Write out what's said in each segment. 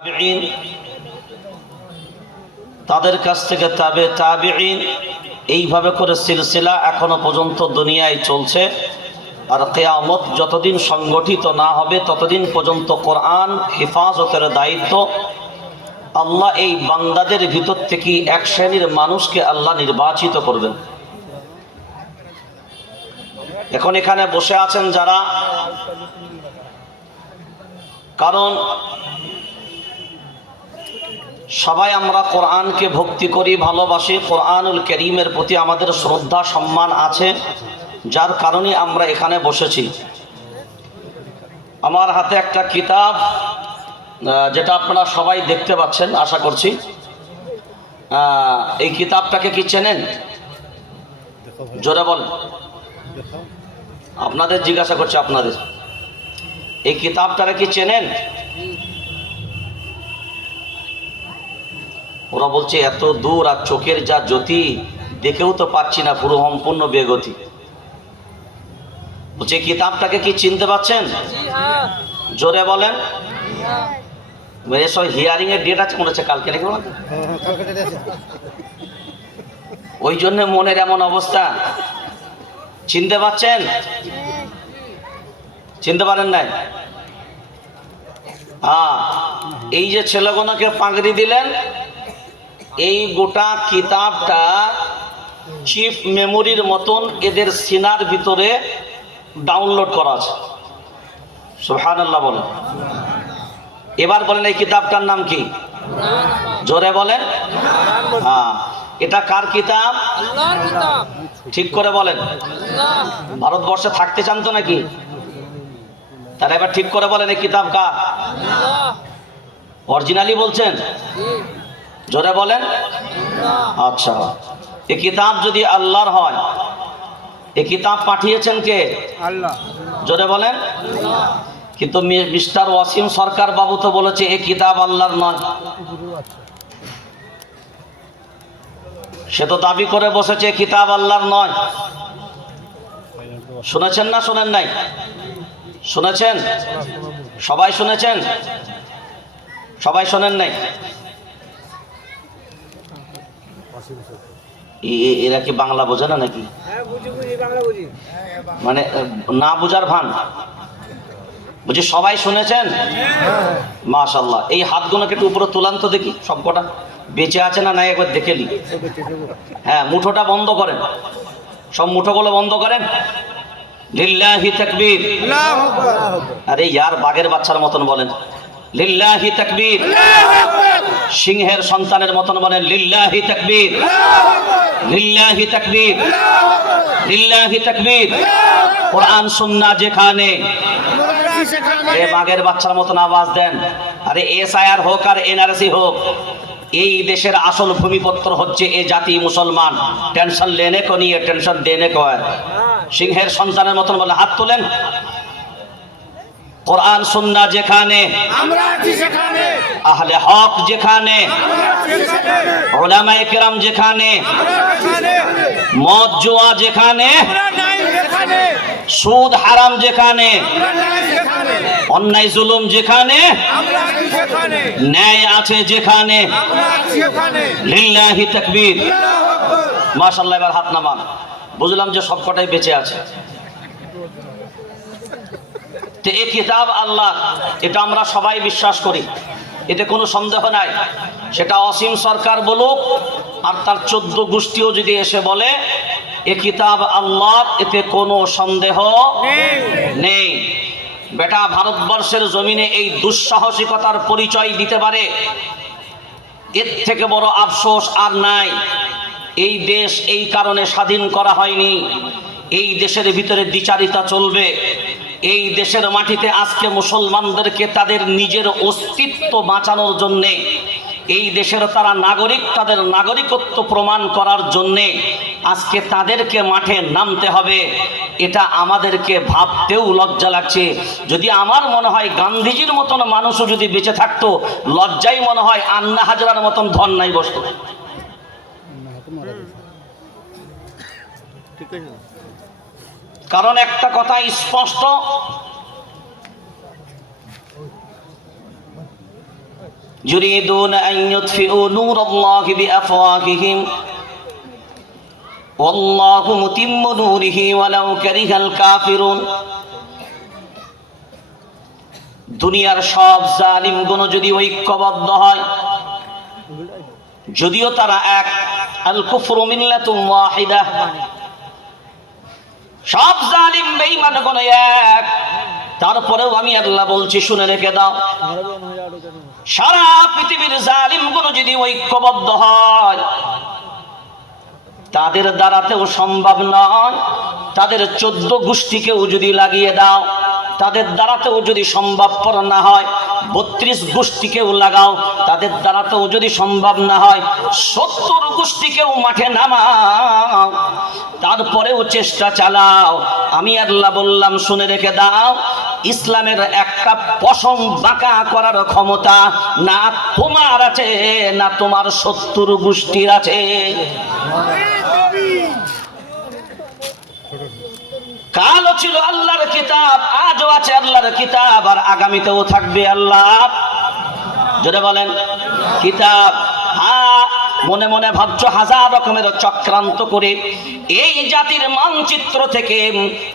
তাবিঈন, তাদের কাছ থেকে তাবিঈন, এইভাবে করে সিলসিলা এখনো পর্যন্ত দুনিয়ায় চলছে। আর কিয়ামত যতদিন সংগঠিত না হবে ততদিন পর্যন্ত কোরআন হেফাজতের দায়িত্ব আল্লাহ এই বান্দাদের ভিতর থেকে এক শ্রেণীর মানুষকে আল্লাহ নির্বাচিত করবেন। এখন এখানে বসে আছেন যারা, কারণ সবাই আমরা কোরআনকে ভক্তি করি, ভালোবাসি, কোরআনুল কারীমের প্রতি আমাদের শ্রদ্ধা সম্মান আছে, যার কারণে আমরা এখানে বসেছি। আমার হাতে একটা কিতাব, যেটা আপনারা সবাই দেখতে পাচ্ছেন আশা করছি। এই কিতাবটাকে কি চেনেন? জোরে বলেন। আপনাদের জিজ্ঞাসা করছি, আপনাদের এই কিতাবটাকে কি চেনেন? ওরা বলছে এত দূর আর চোখের যা জ্যোতি, দেখেও তো পাচ্ছি না, পুরো সম্পূর্ণ বেগতি। বলছে কিতাবটাকে কি চিনতে পাচ্ছেন? জোরে বলেন। এসব হিয়ারিং এর ডেট আছে মনে হচ্ছে কালকে নাকি, ওই জন্য মনের এমন অবস্থা। চিনতে পাচ্ছেন? চিনতে পারেন নাই? এই যে ছেলেগুলোকে পাগড়ি দিলেন, এই গোটা কিতাবটা চিফ মেমোরির মতন এদের সিনার ভিতরে ডাউনলোড করা আছে। সুবহানাল্লাহ বলেন। এবার বলেন এই কিতাবটার নাম কি? জোরে বলেন। এটা কার কিতাব? আল্লাহর কিতাব। ঠিক করে বলেন। ভারতবর্ষে থাকতে চান তো নাকি? তাহলে এবার ঠিক করে বলেন এই কিতাব কার? অরিজিনালি বলছেন? জোরে বলেন। আচ্ছা, এই কিতাব যদি আল্লাহর হয়, এই কিতাব পাঠিয়েছেন কে? আল্লাহ। জোরে বলেন। কিন্তু মিস্টার ওয়াসিম সরকার বাবু তো বলেছে এই কিতাব আল্লাহর নয়। সে তো দাবি করে বসেছে কিতাব আল্লাহর নয়। শুনেছেন না শোনেন নাই? শুনেছেন? সবাই শুনেছেন? সবাই শোনেন নাই? এরা কি বাংলা বোঝে না নাকি? মানে না বুঝার ভান। বুঝি সবাই শুনেছেন? মাশাআল্লাহ। এই হাতগুলোকে একটু উপরে তুলান তো দেখি, সবকটা বেঁচে আছে না নাই একবার দেখে নি। হ্যাঁ, মুঠোটা বন্ধ করেন, সব মুঠোগুলো বন্ধ করেন। লিল্লাহি তাকবীর। আরে ইয়ার বাঘের বাচ্চার মতন বলেন লিল্লাহি তাকবীর। সিংহের সন্তানের মতন বলেন লিল্লাহি তাকবীর, লিল্লাহি তাকবীর, লিল্লাহি তাকবীর। কোরআন সুন্নাহ যেখানে, এ বাঘের বাচ্চার মতন আওয়াজ দেন। আরে এসআইআর হোক আর এনআরসি হোক, এই দেশের আসল ভূমিপত্র হচ্ছে এ জাতি মুসলমান। টেনশন লেনে কো নিয়ে টেনশন দেনে কো হয়। সিংহের সন্তানের মতন বলে হাত তোলেন। কোরআন সুন্নাহ যেখানে, আমরা আছি সেখানে। আহলে হক যেখানে, আমরা আছি সেখানে। উলামায়ে কেরাম যেখানে, আমরা আছি সেখানে। মদ জুয়া যেখানে, আমরা নাই সেখানে। সুদ হারাম যেখানে, আমরা নাই সেখানে। অন্যায় জুলুম যেখানে, আমরা আছি সেখানে। ন্যায় আছে যেখানে, আমরা আছি সেখানে। লিল্লাহি তাকবীর। আল্লাহু আকবার। মাশাআল্লাহ। এবার হাত নামান। বুঝলাম যে সবকটাই বেঁচে আছে। এই কিতাব আল্লাহ, এটা আমরা সবাই বিশ্বাস করি, এতে কোনো সন্দেহ নাই। সেটা অসীম সরকার বলুক আর তার 14 গোষ্ঠীও যদি এসে বলে এ কিতাব আল্লাহ, এতে কোনো সন্দেহ নেই। বেটা ভারতবর্ষের জমিনে এই দুঃসাহসিকতার পরিচয় দিতে পারে, এর থেকে বড় আফসোস আর নাই। এই দেশ এই কারণে স্বাধীন করা হয়নি, এই দেশের ভিতরে দ্বিচারিতা চলবে। এই দেশের মাটিতে আজকে মুসলমানদেরকে তাদের নিজের অস্তিত্ব বাঁচানোর জন্যে, এই দেশের তারা নাগরিক, তাদের নাগরিকত্ব প্রমাণ করার জন্যে আজকে তাদেরকে মাঠে নামতে হবে। এটা আমাদেরকে ভাবতেও লজ্জা লাগছে। যদি আমার মনে হয় গান্ধীজির মতন মানুষও যদি বেঁচে থাকতো, লজ্জাই মনে হয় আন্না হাজরার মতন ধন নাই বসত। কারণ একটা কথা স্পষ্ট, ইউরিদুনা আন ইউতফিউ নূরাল্লাহি বিআফওয়াহিহিম ওয়াল্লাহু মুতিম্মু নূরিহি ওয়ালাউ কারিহাল কাফিরুন। দুনিয়ার সব জালিমগণ যদি ঐক্যবদ্ধ হয়, যদিও তারা এক, আল কুফরু মিল্লাতুন ওয়াহিদা, সব জালিম বেঈমানগণ এক, তারপরেও আমি আল্লাহ বলছি শুনে রেখে দাও, সারা পৃথিবীর জালিমগণ যদি ঐক্যবদ্ধ হয়, তাদের দ্বারাতেও সম্ভব নয়। তাদের 14 গোষ্ঠীকেও যদি লাগিয়ে দাও, তাদের দ্বারাতেও যদি সম্ভবপর না হয়, 32 গোষ্ঠীকেও লাগাও, তাদের দ্বারাতেও যদি সম্ভব না হয়, 70 গোষ্ঠীকেও মাঠে নামাও, তারপরেও চেষ্টা চালাও, আমি আল্লাহ বললাম শুনে রেখে দাও, ইসলামের একটা পশম বাঁকা করার ক্ষমতা না তোমার আছে, না তোমার 70 গোষ্ঠীর আছে। কালও ছিল আল্লাহর কিতাব, আজও আছে আল্লাহর কিতাব, আর আগামীতেও থাকবে আল্লাহ। জোরে বলেন কিতাব। হ্যাঁ, মনে মনে ভাবছো হাজার রকমের চক্রান্ত করে এই জাতির মানচিত্র থেকে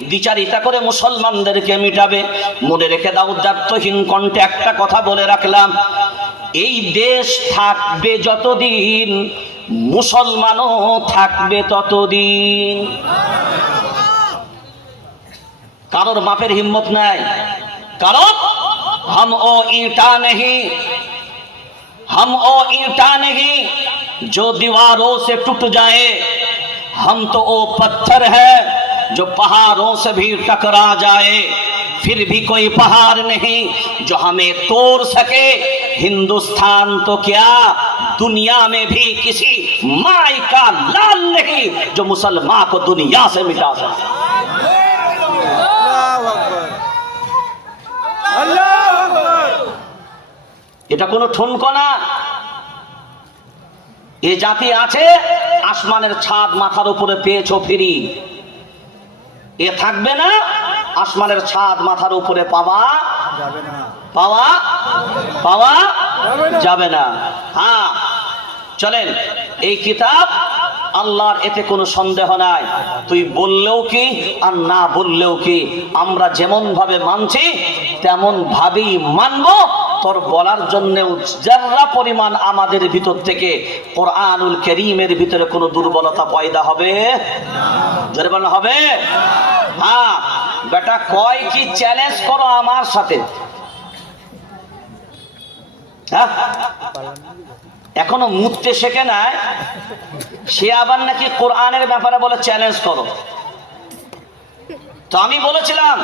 দ্বিচারিতা করে মুসলমানদেরকে মিটাবে। মনে রেখে দাও, দায়িত্বহীন কণ্ঠে একটা কথা বলে রাখলাম, এই দেশ থাকবে যতদিন, মুসলমানও থাকবে ততদিন। কারোর বাপের হিম্মত নাই, কারণ हम ओ ईंटा नहीं जो दीवारों से टूट जाए, हम तो वो पत्थर है जो पहाड़ों से भी टकरा जाए, फिर भी कोई पहाड़ नहीं जो हमें तोड़ सके, हिंदुस्तान तो क्या दुनिया में भी किसी माई का लाल नहीं जो मुसलमान को दुनिया से मिटा सके। এটা কোনো ঠুনকো না। এ জাতি আছে, আসমানের ছাদ মাথার উপরে পেয়েছো ফিরি, এ থাকবে না, আসমানের ছাদ মাথার উপরে পাওয়া যাবে না। হ্যাঁ চলেন, এই কিতাব আল্লাহর, এতে কোনো সন্দেহ নাই। তুই বললেও কি আর না বললেও কি, আমরা যেমন ভাবে মানছি তেমন ভাবেই মানব। তোর বলার জন্য যারা পরিমাণ আমাদের ভিতর থেকে কোরআনুল কারীমের ভিতরে কোনো দুর্বলতা পয়দা হবে, জোরে বলেন হবে। হ্যাঁ বেটা, কয় কি চ্যালেঞ্জ করো আমার সাথে। হ্যাঁ, এখনো মুততে শেখে নাই, সে আবার নাকি কোরআনের ব্যাপারে বলে চ্যালেঞ্জ করো। তো আমি বলেছিলাম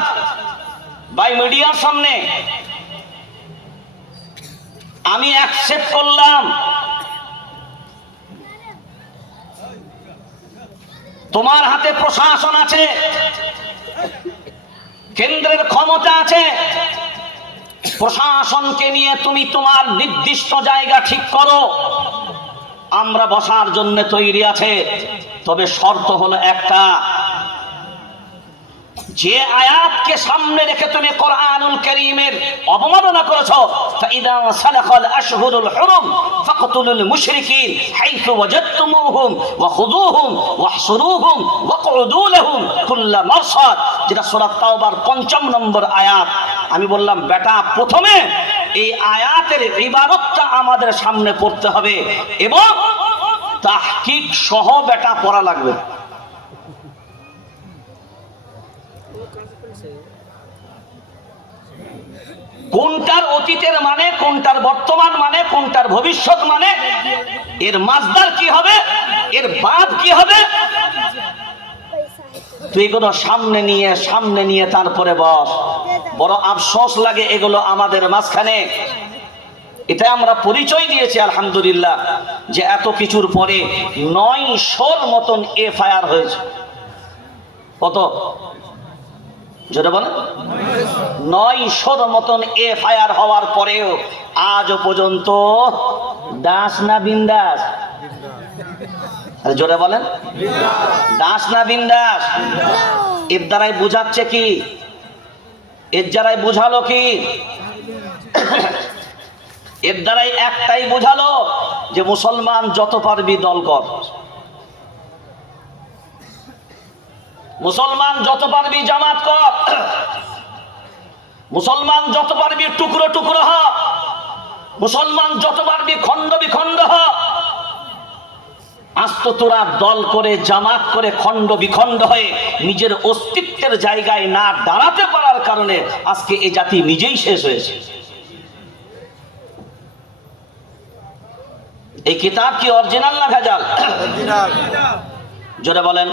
ভাই মিডিয়ার সামনে, আমি অ্যাকসেপ্ট করলাম তোমার হাতে প্রশাসন আছে, কেন্দ্রের ক্ষমতা আছে, প্রশাসনকে নিয়ে তুমি তোমার নির্দিষ্ট জায়গা ঠিক করো, আমরা বসার জন্য তৈরি আছে। তবে শর্ত হলো একটা, যে আয়াতকে সামনে রেখে তুমি কোরআনুল কারীমের অবমাননা করেছো, ফাইদা সালাখাল আশহুরুল হুরুম ফাকতুলুল মুশরিকিন হাইথু ওয়াজাদতুমুহুম ওয়াখুযুহুম ওয়াহসুরুহুম ওয়াকউদু লাহুম কুল্লা মারসাদ, যেটা সূরা তাওবার ৫০ নম্বর আয়াত। আমি বললাম বেটা, প্রথমে এই আয়াতের ইবারতটা আমাদের সামনে পড়তে হবে এবং তাহকিক সহ বেটা পড়া লাগবে। কোনটার অতীতের মানে, কোনটার বর্তমান মানে, কোনটার ভবিষ্যৎ মানে, এর মাসদার কি হবে, এর বাদ কি হবে, তুই এগুলো সামনে নিয়ে তারপরে বস। বড় আফসোস লাগে এগুলো আমাদের মাঝখানে। এটা আমরা পরিচয় দিয়েছি আলহামদুলিল্লাহ, যে এত কিছুর পরে ৯০০-র মতন এফআইআর হয়েছে। কত যেটা বলে ৯০০-র মতন এফআইআর হওয়ার পরেও আজও পর্যন্ত দাস না বিন্দাস, জোরে বলেন দাস না বিন্দাস। এর দ্বারাই বুঝাচ্ছে কি, এর দ্বারাই বুঝালো কি, এর দ্বারাই একটাই বোঝালো যে মুসলমান যত পারবি দল কর, মুসলমান যত পারবি জামাত কর, মুসলমান যত পারবি টুকরো টুকরো হ, মুসলমান যত পারবি খণ্ড বিখণ্ড হ। আজ তো তোরা দল করে জামাত করে খণ্ড বিখণ্ড হয়ে নিজের অস্তিত্বের জায়গায় না দাঁড়াতে পারার কারণে আজকে এই জাতি নিজেই শেষ হয়েছে। এই কিতাব কি অরিজিনাল না ভেজাল? অরিজিনাল। জোরে বলেন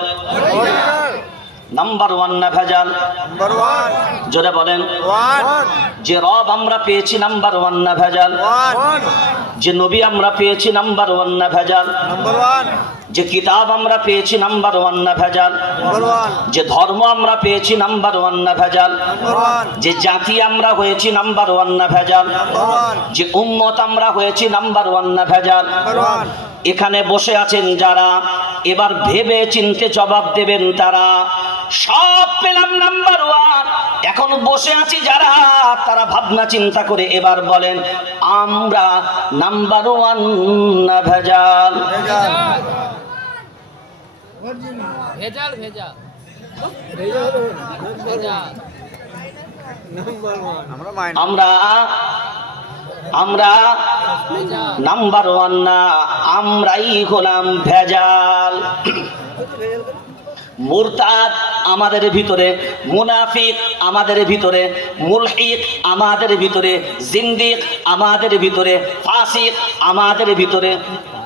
নাম্বার ওয়ান না ভেজাল? Number one. জোরে বলেন ওয়ান। যে রব আমরা পেয়েছি নাম্বার ওয়ান না ভেজাল? ওয়ান। যে নবী আমরা পেয়েছি নাম্বার ওয়ান না ভেজাল? Number one. যে কিতাব আমরা পেয়েছি নাম্বার ওয়ান না ভেজাল? Number one. যে ধর্ম আমরা পেয়েছি নাম্বার ওয়ান না ভেজাল? Number one. যে জাতি আমরা হয়েছি নাম্বার ওয়ান না ভেজাল? Number one. যে উম্মত আমরা হয়েছি নাম্বার ওয়ান না ভেজাল? Number one. এখানে বসে আছেন যারা, এবার ভেবে চিনতে জবাব দেবেন তারা। সব পেলাম নাম্বার ওয়ান, এখন বসে আছি যারা, তারা ভাবনা চিন্তা করে এবার বলেন আমরা নাম্বার ওয়ান না ভেজাল? ভেজাল। ভেজাল ভেজাল ভেজাল। Number one. আমরা মাইন। আমরা আমরা ভেজাল। নাম্বার ওয়ান না, আমরাই হলাম ভেজাল। মুরতাদ আমাদের ভিতরে, মুনাফিক আমাদের ভিতরে, মুলহিদ আমাদের ভিতরে, জিন্দিক আমাদের ভিতরে, ফাসিক আমাদের ভিতরে,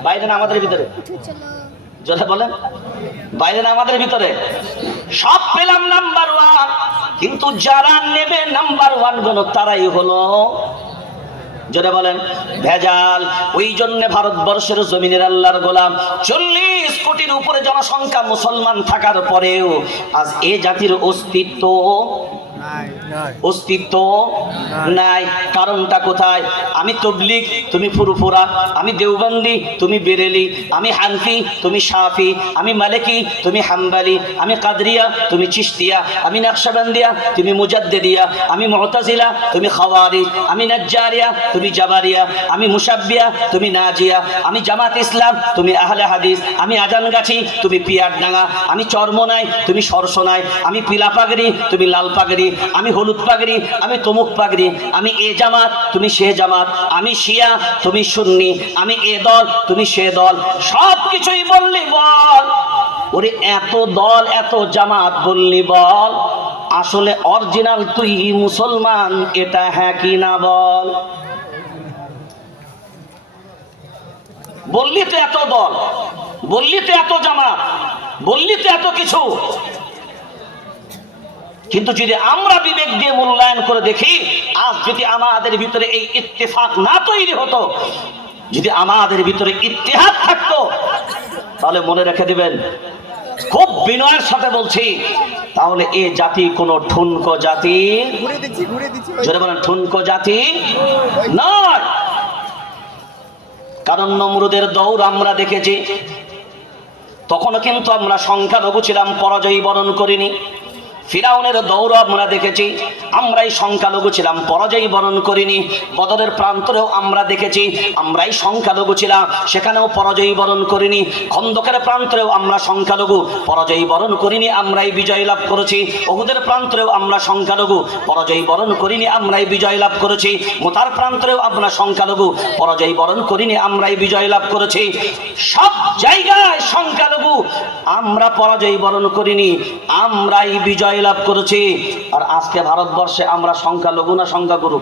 বাইরে না আমাদের ভিতরে? যদি বলেন বাইরে না আমাদের ভিতরে? সব পেলাম নাম্বার ওয়ান, কিন্তু যারা নেবে নাম্বার ওয়ান গুলো তারাই হলো, জোরে বলেন, ভেজাল। ওই জন্য ভারতবর্ষের জমিনের আল্লাহর গোলাম 40 কোটির উপরে জনসংখ্যা মুসলমান থাকার পরেও আজ এ জাতির অস্তিত্ব নাই নাই। অস্তিত্ব নাই। কারণটা কোথায়? আমি তবলিগ, তুমি ফুরফুরা, আমি দেওবন্দি, তুমি বেরেলি, আমি হানফি, তুমি শাফি, আমি মালিকি, তুমি হাম্বালি, আমি কাদরিয়া, তুমি চিশতিয়া, আমি নকশবন্দিয়া, তুমি মুজাদ্দিদিয়া, আমি মুতাজিলা, তুমি খাওয়ারিজ, আমি নাজ্জারিয়া, তুমি জাবারিয়া, আমি মুশাব্বিয়া, তুমি নাজিয়া, আমি জামাত ইসলাম, তুমি আহলে হাদিস, আমি আজানগাছি, তুমি পিয়ারডাঙ্গা, আমি চরমনাই, তুমি সরসনাই, আমি পিলা পাগড়ি, তুমি লাল পাগড়ি, আমি হলুদ পাগড়ি, আমি তমুক পাগড়ি, আমি এ জামাত, তুমি সে জামাত, আমি শিয়া, তুমি সুন্নি, আমি এ দল, তুমি সে দল। সব কিছুই বললি বল, ওরে এত দল এত জামাত বললি বল, আসলে অরিজিনাল তুই মুসলমান এটা হ্যাঁ কি না বল? বললি তো এত দল, বললি তো এত জামাত, বললি তো এত কিছু, কিন্তু যদি আমরা বিবেক দিয়ে মূল্যায়ন করে দেখি, আজ যদি আমাদের ভিতরে এই ইত্তেফাক না তৈরি হতো, যদি আমাদের ভিতরে ইত্তেহাদ থাকতো, তাহলে মনে রেখে দিবেন, খুব বিনয়ের সাথে বলছি, তাহলে এ জাতি কোনো ঠুনকো জাতি, ঘুরে দিচ্ছি। জোরে বলেন ঠুনকো জাতি নয়। কারণ নমরুদের দৌড় আমরা দেখেছি, তখনও কিন্তু আমরা সংখ্যালঘু ছিলাম, পরাজয় বরণ করিনি। ফিরাউনের দৌড় আমরা দেখেছি, আমরাই সংখ্যালঘু ছিলাম, পরাজয় বরণ করিনি। বদরের প্রান্তরেও আমরা দেখেছি, আমরাই সংখ্যালঘু ছিলাম, সেখানেও পরাজয় বরণ করিনি। খন্দকের প্রান্তরেও আমরা সংখ্যালঘু, পরাজয় বরণ করিনি, আমরাই বিজয় লাভ করেছি। উহুদের প্রান্তরেও আমরা সংখ্যালঘু, পরাজয় বরণ করিনি, আমরাই বিজয় লাভ করেছি। মুতার প্রান্তরেও আমরা সংখ্যালঘু, পরাজয় বরণ করিনি, আমরাই বিজয় লাভ করেছি। সব জায়গায় সংখ্যালঘু, আমরা পরাজয় বরণ করিনি, আমরাই বিজয় লাভ করেছি। আর আজকে ভারতবর্ষে আমরা সংখ্যালঘু না সংখ্যাগুরু?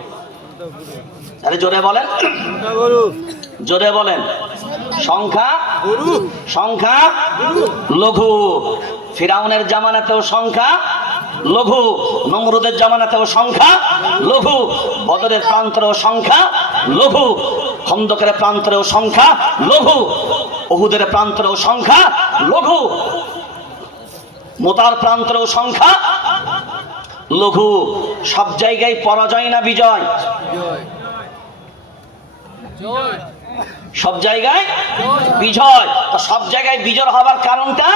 আরে জোরে বলেন, জোরে বলেন, সংখ্যা সংখ্যা লঘু। ফিরাউনের জামানাতেও সংখ্যা লঘু, নমরুদের জামানাতেও সংখ্যা লঘু, বদরের প্রান্তরেও সংখ্যা লঘু, খন্দকের প্রান্তরেও সংখ্যা লঘু, উহুদের প্রান্তরেও সংখ্যা লঘু, মোতার প্রান্তরেও সংখ্যা লঘু। সব জায়গায় পরাজয় না বিজয়? জয়। সব জায়গায় বিজয়। তো সব জায়গায় বিজয় হবার কারণটা,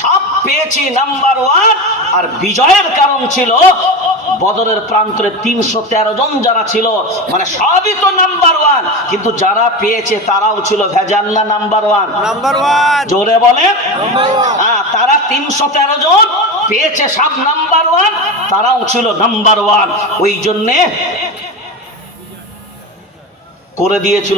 সব পেয়েছি নাম্বার ওয়ান, আর বিজয়ের কারণ ছিল বদরের প্রান্তরে 313 জন যারা ছিল, মানে সবই তো নাম্বার ওয়ান, কিন্তু যারা পেয়েছে তারাও ছিল ভেজাল না নাম্বার ওয়ান? Number one. জোরে বলে। Number one. হ্যাঁ, তারা 313 জন পেয়েছে সব নাম্বার ওয়ান, তারাও ছিল নাম্বার ওয়ান। ওই জন্যে করে দিয়েছিল